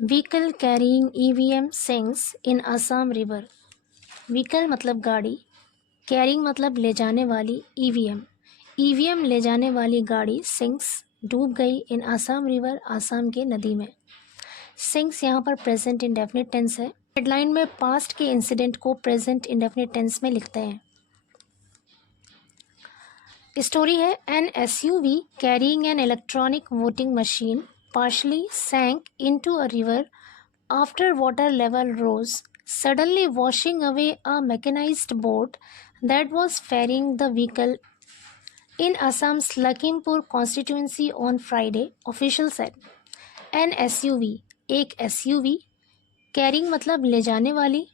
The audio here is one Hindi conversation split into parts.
व्हीकल कैरिंग ईवीएम सिंक्स इन असम रिवर। व्हीकल मतलब गाड़ी, कैरिंग मतलब ले जाने वाली, ईवीएम ले जाने वाली गाड़ी सिंक्स डूब गई इन असम रिवर, आसाम के नदी में। सिंक्स यहाँ पर प्रेजेंट इंडेफिनिट टेंस है। हेडलाइन में पास्ट के इंसिडेंट को प्रेजेंट इंडेफिनिट टेंस में लिखते हैं। स्टोरी है N SUV carrying an electronic voting machine partially sank into a river after water level rose, suddenly washing away a mechanized boat that was ferrying the vehicle in Assam's Lakhimpur constituency on Friday, official said. An SUV, एक SUV, carrying मतलब ले जाने वाली,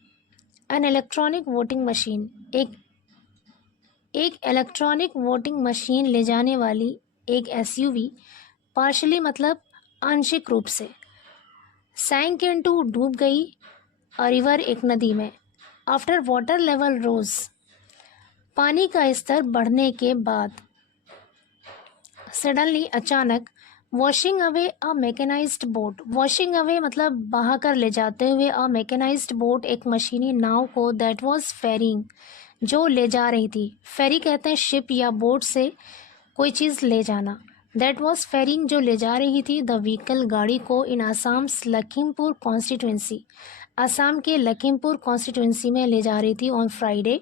an electronic voting machine, एक इलेक्ट्रॉनिक वोटिंग मशीन ले जाने वाली एक SUV, पार्शली मतलब आंशिक रूप से, सैंक इनटू डूब गई, और रिवर एक नदी में, आफ्टर वाटर लेवल रोज पानी का स्तर बढ़ने के बाद, सडनली अचानक, washing away a mechanised boat, washing away मतलब बहाकर ले जाते हुए, अ मैकेनाइज्ड बोट एक मशीनी नाव को, दैट वाज फेरिंग जो ले जा रही थी, फेरी कहते हैं शिप या बोट से कोई चीज़ ले जाना, दैट वॉज फेरिंग जो ले जा रही थी, द व्हीकल गाड़ी को, इन आसाम्स लखीमपुर कॉन्स्टिट्यूंसी, आसाम के लखीमपुर कॉन्स्टिट्यूंसी में ले जा रही थी, ऑन फ्राइडे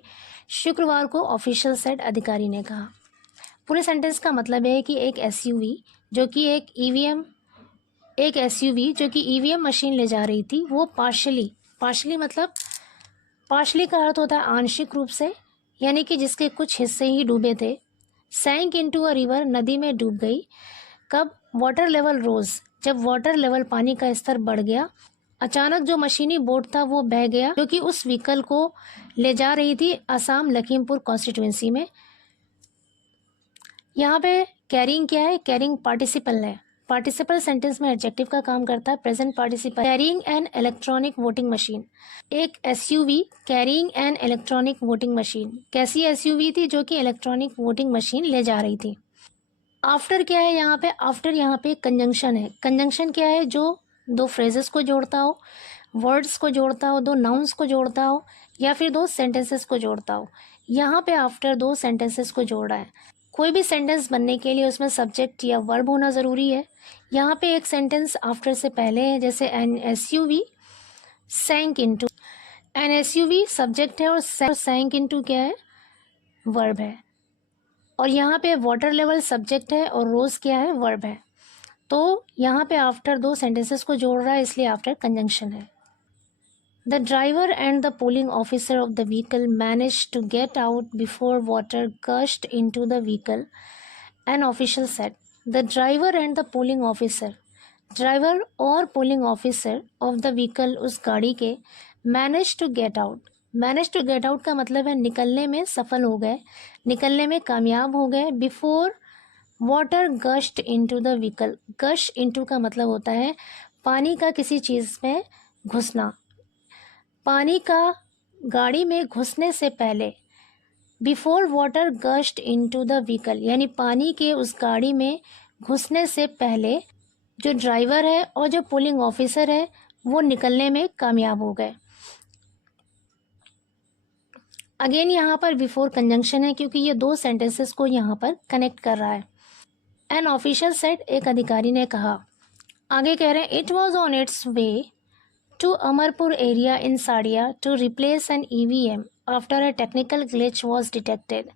शुक्रवार को, ऑफिशियल सेड अधिकारी ने कहा। पूरे सेंटेंस का मतलब है कि एक एसयूवी जो कि ईवीएम मशीन ले जा रही थी, वो पार्शली मतलब पार्शली का अर्थ होता है आंशिक रूप से, यानी कि जिसके कुछ हिस्से ही डूबे थे, सैंक इनटू अ रिवर नदी में डूब गई, कब, वाटर लेवल रोज जब वाटर लेवल पानी का स्तर बढ़ गया, अचानक जो मशीनी बोट था वो बह गया, जो कि उस व्हीकल को ले जा रही थी असम लखीमपुर कॉन्स्टिट्यूंसी में। यहाँ पे कैरिंग क्या है, कैरिंग पार्टिसिपल है, पार्टिसिपल सेंटेंस में एडजेक्टिव का काम करता है, present participle. Carrying an electronic voting machine, एक SUV carrying an electronic voting machine, कैसी एसयूवी थी, जो कि इलेक्ट्रॉनिक वोटिंग मशीन ले जा रही थी। आफ्टर क्या है यहाँ पे, आफ्टर यहाँ पे कंजंक्शन है, कंजंक्शन क्या है, जो दो फ्रेजेस को जोड़ता हो, वर्ड्स को जोड़ता हो, दो नाउन्स को जोड़ता हो, या फिर दो सेंटेंसेस को जोड़ता हो। यहाँ पे आफ्टर दो सेंटेंसेस को जोड़ रहा है। कोई भी सेंटेंस बनने के लिए उसमें सब्जेक्ट या वर्ब होना ज़रूरी है। यहाँ पे एक सेंटेंस आफ्टर से पहले है, जैसे an SUV sank into, an SUV subject है और सैंक इनटू क्या है, वर्ब है, और यहाँ पे वाटर लेवल सब्जेक्ट है और रोज क्या है, वर्ब है। तो यहाँ पे आफ्टर दो सेंटेंसेस को जोड़ रहा है, इसलिए आफ्टर कंजंक्शन है। The driver and the polling officer of the vehicle managed to get out before water gushed into the vehicle, an official said. The driver and the polling officer, driver और polling officer of the vehicle उस गाड़ी के, manage to get out, manage to get out का मतलब है निकलने में सफल हो गए, निकलने में कामयाब हो गए, before water gushed into the vehicle, gush into का मतलब होता है पानी का किसी चीज़ में घुसना, पानी का गाड़ी में घुसने से पहले, before water gushed into the vehicle, यानी पानी के उस गाड़ी में घुसने से पहले जो ड्राइवर है और जो पुलिंग ऑफिसर है वो निकलने में कामयाब हो गए। अगेन यहाँ पर बिफोर कंजंक्शन है, क्योंकि ये दो सेंटेंसेस को यहाँ पर कनेक्ट कर रहा है। एन ऑफिशियल सेड, एक अधिकारी ने कहा। आगे कह रहे हैं, it was on it's way to Amarpur area in Sadia to replace an EVM after a technical glitch was detected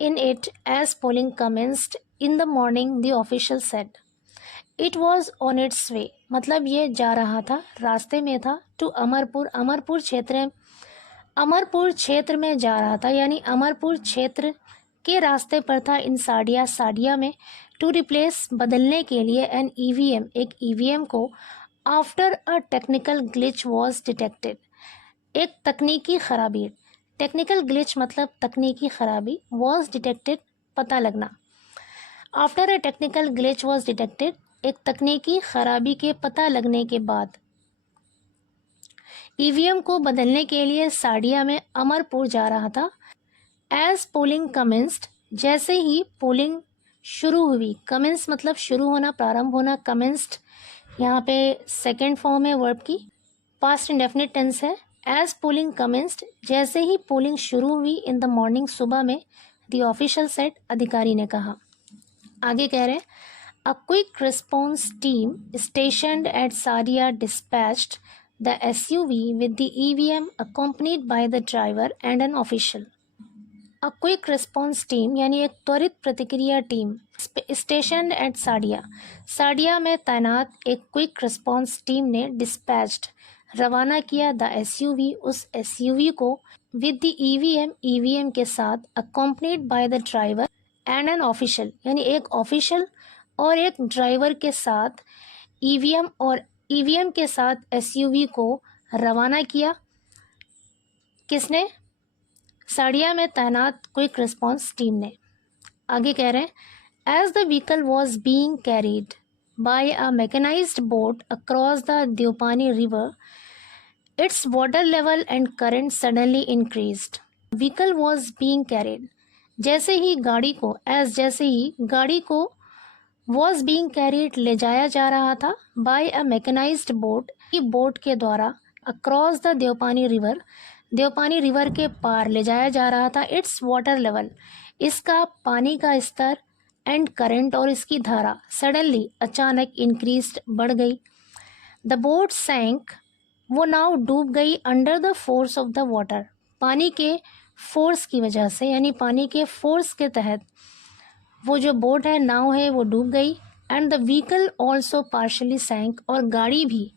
in it as polling commenced in the morning, the official said. It was on its way, मतलब ये जा रहा था, रास्ते में था, to अमरपुर, अमरपुर क्षेत्र में जा रहा था, यानी अमरपुर क्षेत्र के रास्ते पर था, इन साडिया में, टू रिप्लेस बदलने के लिए, एन EVM एक EVM को, after a technical glitch was detected, एक तकनीकी खराबी, टेक्निकल ग्लिच मतलब तकनीकी खराबी, वॉज डिटेक्टेड पता लगना, after a technical glitch was detected एक तकनीकी खराबी के पता लगने के बाद, ईवीएम को बदलने के लिए साडिया में अमरपुर जा रहा था, एज पोलिंग कमेंस्ड जैसे ही पोलिंग शुरू हुई, कमेंस मतलब शुरू होना, प्रारंभ होना, कमेंस्ड यहाँ पे सेकेंड फॉर्म है वर्ब की, पास्ट इंडेफिनिट टेंस है। एज पोलिंग कमेंस्ड, जैसे ही पोलिंग शुरू हुई, इन द मॉर्निंग, सुबह में, द ऑफिशियल सेड, अधिकारी ने कहा। आगे कह रहे हैं a quick response team stationed at Saria dispatched the SUV with the EVM accompanied by the driver and an official. A quick response team यानी एक त्वरित प्रतिक्रिया टीम स्टेशन एट साडिया, साडिया में तैनात एक क्विक रिस्पॉन्स टीम ने डिस्पैच्ड, रवाना किया, द SUV, उस SUV को, विद द EVM के साथ, accompanied by the driver and an official यानी एक ऑफिशियल और एक ड्राइवर के साथ, EVM के साथ SUV को रवाना किया। किसने? साड़िया में तैनात क्विक रिस्पॉन्स टीम ने। आगे कह रहे हैं as the vehicle was being carried by a mechanised boat across the Deopani river, its water level and current suddenly increased. Vehicle was being carried, जैसे ही गाड़ी को वॉज बीइंग कैरीड ले जाया जा रहा था, bye a mechanised boat, boat के द्वारा, अक्रॉस द द्योपानी रिवर के पार ले जाया जा रहा था, इट्स वाटर लेवल, इसका पानी का स्तर, एंड करंट और इसकी धारा, सडनली अचानक, इंक्रीज्ड बढ़ गई। द बोट सैंक, वो नाव डूब गई, under the force of the water, पानी के फोर्स की वजह से यानी पानी के फोर्स के तहत वो जो बोट है, नाव है, वो डूब गई। And the vehicle also partially sank, और गाड़ी भी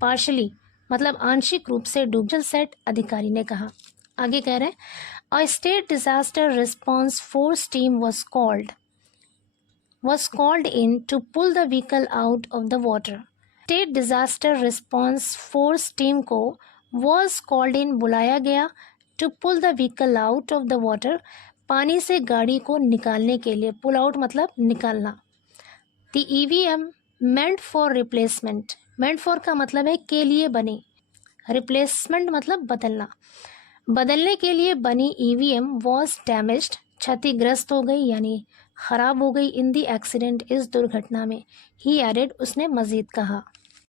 पार्शली मतलब आंशिक रूप से डूब, सेट, अधिकारी ने कहा। आगे कह रहे हैं a state disaster response force team was called in to pull the vehicle out of the water। State disaster response force team को was called in, बुलाया गया, to pull the vehicle out of the water, पानी से गाड़ी को निकालने के लिए, पुल आउट मतलब निकालना। The EVM meant for replacement, meant for का मतलब है के लिए बनी, रिप्लेसमेंट मतलब बदलना, बदलने के लिए बनी EVM was damaged, क्षतिग्रस्त हो गई यानी खराब हो गई, इन दी एक्सीडेंट, इस दुर्घटना में। ही एडेड, उसने मजीद कहा।